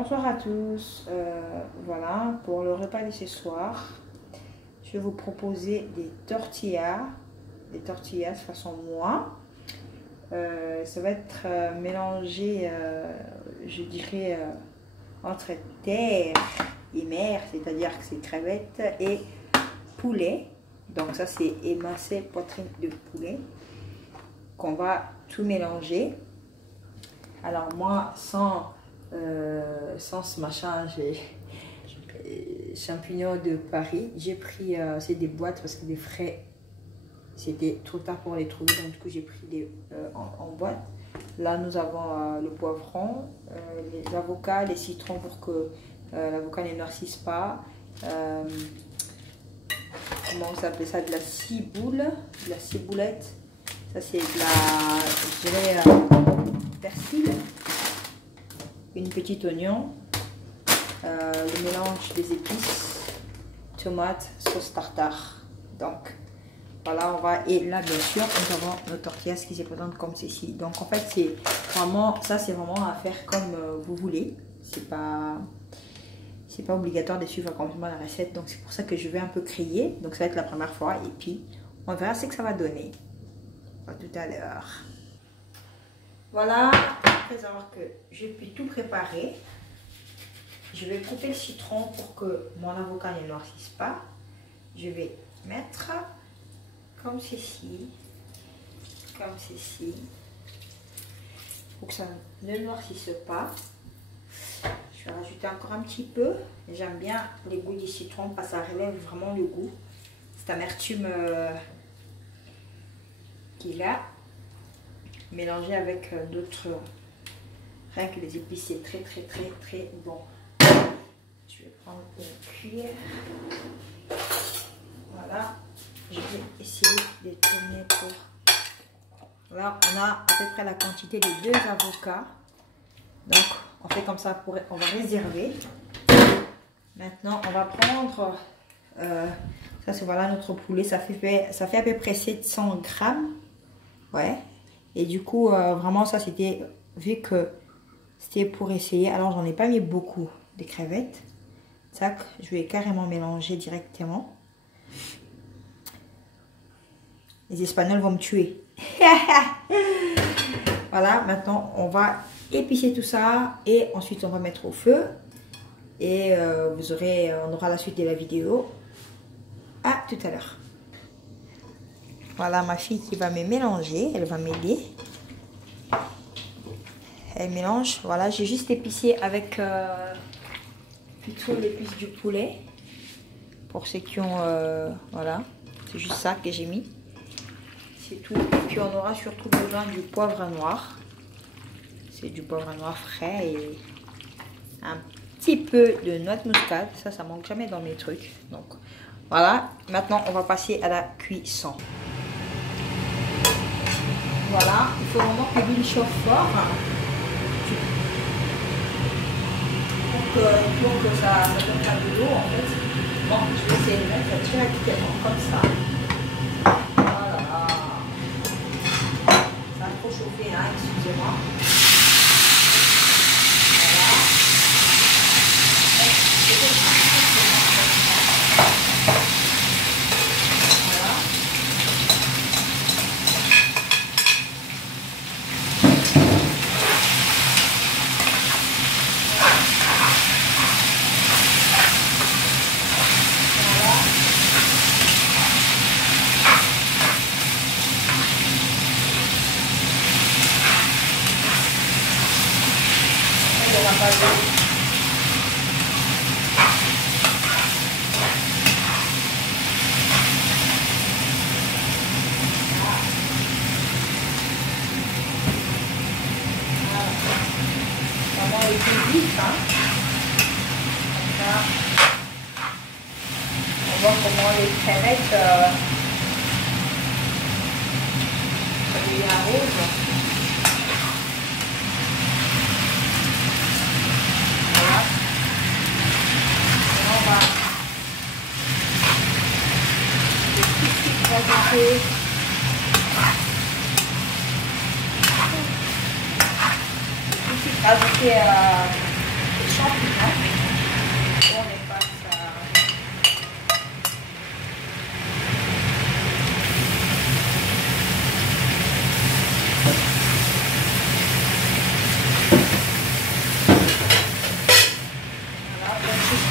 Bonsoir à tous, voilà pour le repas de ce soir. Je vais vous proposer des tortillas façon moi. Ça va être mélangé, je dirais, entre terre et mer, c'est-à-dire que c'est crevettes et poulet. Donc ça c'est émincé poitrine de poulet qu'on va tout mélanger. Alors moi sans ce machin, j'ai champignons de Paris. J'ai pris c'est des boîtes parce que des frais c'était trop tard pour les trouver, donc du coup j'ai pris des en boîte. Là nous avons le poivron, les avocats, les citrons pour que l'avocat ne noircisse pas. Comment on s'appelle ça, de la ciboule, de la ciboulette. Ça c'est de la, je dirais, persil. Une petite oignon, le mélange des épices, tomates, sauce tartare. Donc voilà, on va, et là bien sûr nous avons nos tortillas qui se présentent comme ceci. Donc en fait c'est vraiment, ça c'est vraiment à faire comme vous voulez. C'est pas obligatoire de suivre complètement la recette, donc c'est pour ça que je vais un peu créer. Donc ça va être la première fois et puis on verra ce que ça va donner. À tout à l'heure. Voilà, après avoir que j'ai pu tout préparer, je vais couper le citron pour que mon avocat ne noircisse pas. Je vais mettre comme ceci, pour que ça ne noircisse pas. Je vais rajouter encore un petit peu. J'aime bien les goûts du citron parce que ça relève vraiment le goût. Cette amertume qu'il a, mélangé avec d'autres, rien que les épices, c'est très bon. Je vais prendre une cuillère. Voilà. Je vais essayer de tourner pour... Là, on a à peu près la quantité de 2 avocats. Donc, on fait comme ça, on va réserver. Maintenant, on va prendre... ça, c'est voilà notre poulet. Ça fait à peu près 700 grammes. Ouais. Et du coup, vraiment, ça, c'était... Vu que c'était pour essayer, alors j'en ai pas mis beaucoup de crevettes. Tac, je vais carrément mélanger directement. Les Espagnols vont me tuer. Voilà, maintenant on va épicer tout ça et ensuite on va mettre au feu. Et on aura la suite de la vidéo. À tout à l'heure. Voilà ma fille qui va me mélanger, elle va m'aider. Elle mélange, voilà, j'ai juste épicé avec plutôt l'épice du poulet. Pour ceux qui ont, voilà, c'est juste ça que j'ai mis. C'est tout. Et puis on aura surtout besoin du poivre noir. C'est du poivre noir frais et un petit peu de noix de muscade. Ça manque jamais dans mes trucs. Donc voilà, maintenant on va passer à la cuisson. Voilà, il faut vraiment que l'huile chauffe fort. Pour que ça donne pas de l'eau en fait. Bon, je vais essayer de mettre directement comme ça. Voilà. Ça a trop chauffé, hein, excusez-moi. On voit comment les crevettes devient rose. Voilà. On va rajouter les champignons.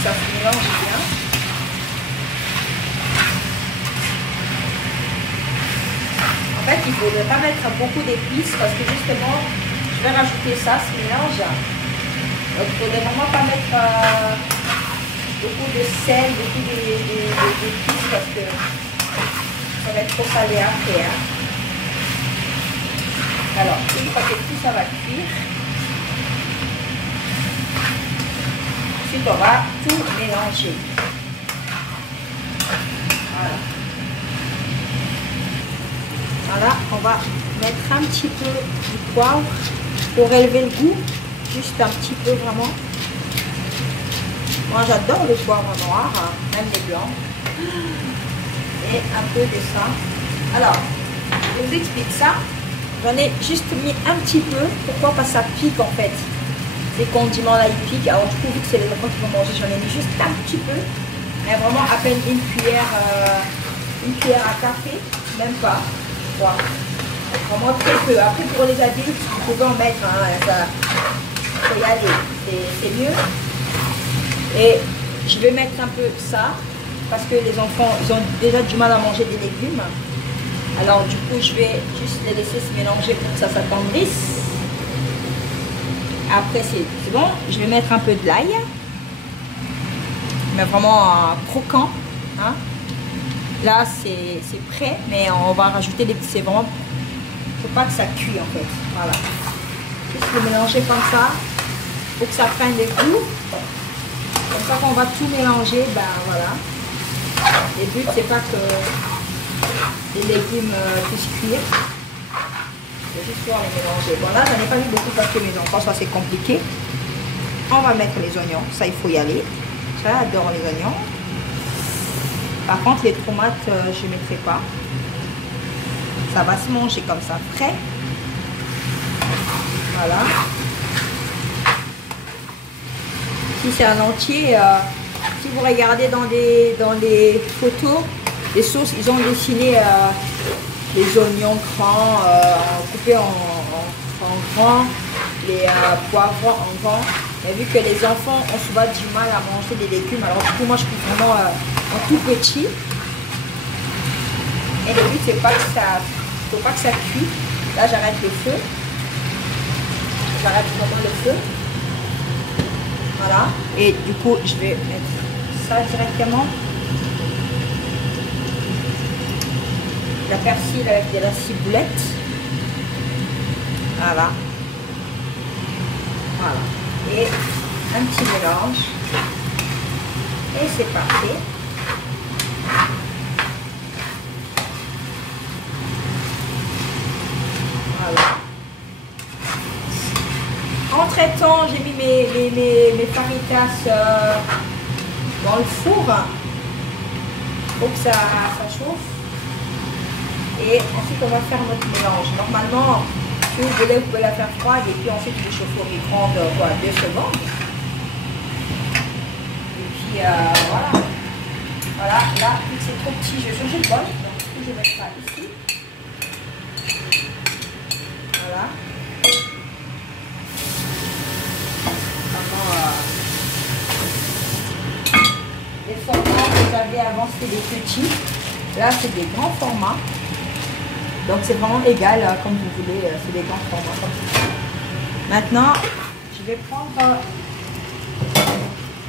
ça se mélange bien. En fait, il ne faudrait pas mettre beaucoup d'épices parce que justement, je vais rajouter ça, ce mélange. Donc, il ne faudrait vraiment pas mettre beaucoup de sel, beaucoup d'épices parce que ça va être trop salé après. Hein. Alors, une fois que tout ça va cuire, ensuite on va tout mélanger. Voilà. Voilà, on va mettre un petit peu du poivre pour élever le goût, juste un petit peu vraiment. Moi j'adore le poivre noir, hein, même les blancs. Et un peu de ça. Alors, je vous explique ça. J'en ai juste mis un petit peu. Pourquoi? Parce que ça pique en fait. Les condiments là ils piquent. Alors du coup, vu que c'est les enfants qui vont manger, j'en ai mis juste un petit peu. Mais vraiment à peine une cuillère à café. Même pas. Voilà. Vraiment très peu. Après pour les adultes, vous pouvez en mettre. Hein, ça faut y aller. C'est mieux. Et je vais mettre un peu ça. Parce que les enfants, ils ont déjà du mal à manger des légumes. Alors du coup, je vais juste les laisser se mélanger pour que ça s'attendrisse. Après, c'est bon. Je vais mettre un peu de l'ail. Mais vraiment croquant. Hein. Là, c'est prêt. Mais on va rajouter des petits... C'est vraiment... Il ne faut pas que ça cuit en fait. Voilà. Juste le mélanger comme ça. Pour que ça prenne le goût. Comme ça, quand on va tout mélanger, ben voilà. Le but, c'est pas que les légumes puissent cuire. C'est juste pour les mélanger. Bon, là, j'en ai pas mis beaucoup parce que mes enfants, ça c'est compliqué. On va mettre les oignons. Ça, il faut y aller. J'adore les oignons. Par contre, les tomates, je ne mettrai pas. Ça va se manger comme ça, frais. Voilà. Si c'est un entier, si vous regardez dans les photos, les sauces, ils ont dessiné les oignons grands, coupés en grands, les poivrons en grands. Mais vu que les enfants ont souvent du mal à manger des légumes, alors du coup moi je coupe vraiment en tout petit. Et le but c'est pas que ça, faut pas que ça cuit. Là j'arrête le feu. J'arrête vraiment le feu. Voilà. Et du coup je vais mettre ça directement. La persil avec de la ciboulette. Voilà. Voilà. Et un petit mélange. Et c'est parfait. Voilà. Entre-temps, j'ai mis mes faritas dans le four pour que ça chauffe. Et ensuite, on va faire notre mélange. Normalement, si vous voulez, vous pouvez la faire froide et puis ensuite vous chauffez au micro-ondes 2 secondes. Et puis voilà. Voilà, là, vu que c'est trop petit, je vais changer de bol. Donc, du coup, je vais mettre ça ici. Voilà. Les formats que j'avais avant, c'était des petits. Là, c'est des grands formats. Donc, c'est vraiment égal, comme vous voulez. C'est des grands formats comme ça. Maintenant, je vais prendre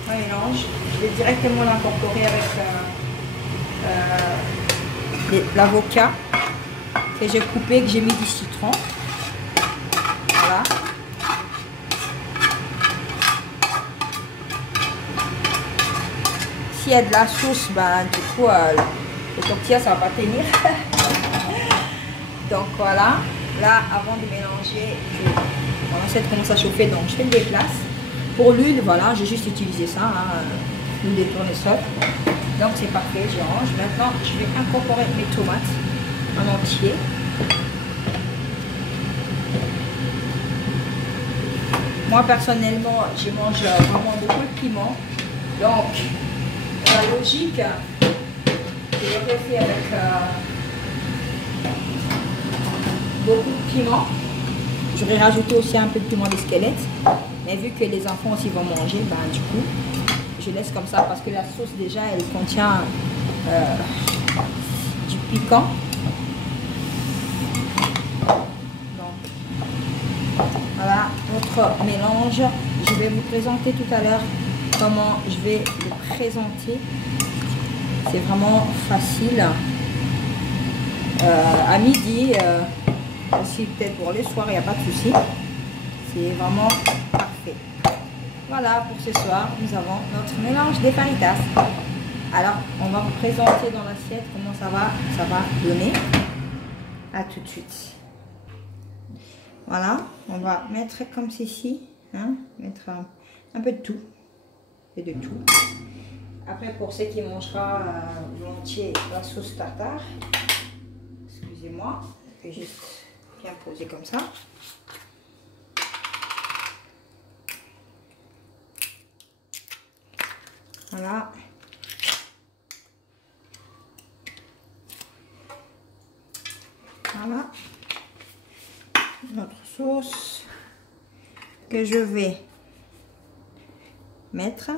mon mélange. Je vais directement l'incorporer avec l'avocat que j'ai coupé, que j'ai mis du citron. Voilà. S'il y a de la sauce, ben, du coup, le tortilla, ça va pas tenir. Donc voilà. Là, avant de mélanger, mon assiette commence à chauffer, donc je fais le déplace. Pour l'huile, voilà, j'ai juste utilisé ça, hein, l'huile de tournesol. Donc c'est parfait, je range. Maintenant, je vais incorporer mes tomates en entier. Moi, personnellement, je mange vraiment beaucoup de piment. Donc, la logique, je l'aurais fait avec beaucoup de piment. J'aurais rajouté aussi un peu de piment d'esquelette. Mais vu que les enfants aussi vont manger, ben, du coup, je je laisse comme ça parce que la sauce déjà elle contient du piquant. Donc voilà notre mélange. Je vais vous présenter tout à l'heure comment je vais le présenter. C'est vraiment facile. À midi, aussi peut-être pour le soir, il n'y a pas de souci. C'est vraiment parfait. Voilà, pour ce soir, nous avons notre mélange des fajitas. Alors, on va vous présenter dans l'assiette comment ça va donner. À tout de suite. Voilà, on va mettre comme ceci, hein, mettre un peu de tout et de tout. Après, pour ceux qui mangera volontiers la sauce tartare, excusez-moi, je vais juste bien poser comme ça. Voilà. Voilà. Notre sauce que je vais mettre.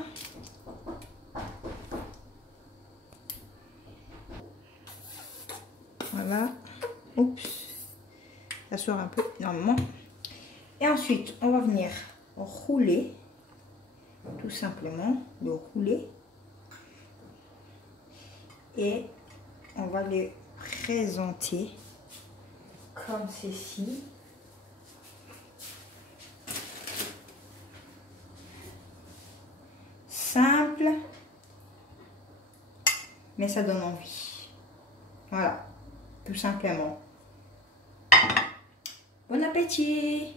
Voilà. Oups. Ça sort un peu normalement. Et ensuite, on va venir rouler. Tout simplement, le rouler. Et on va les présenter comme ceci. Simple, mais ça donne envie. Voilà, tout simplement. Bon appétit!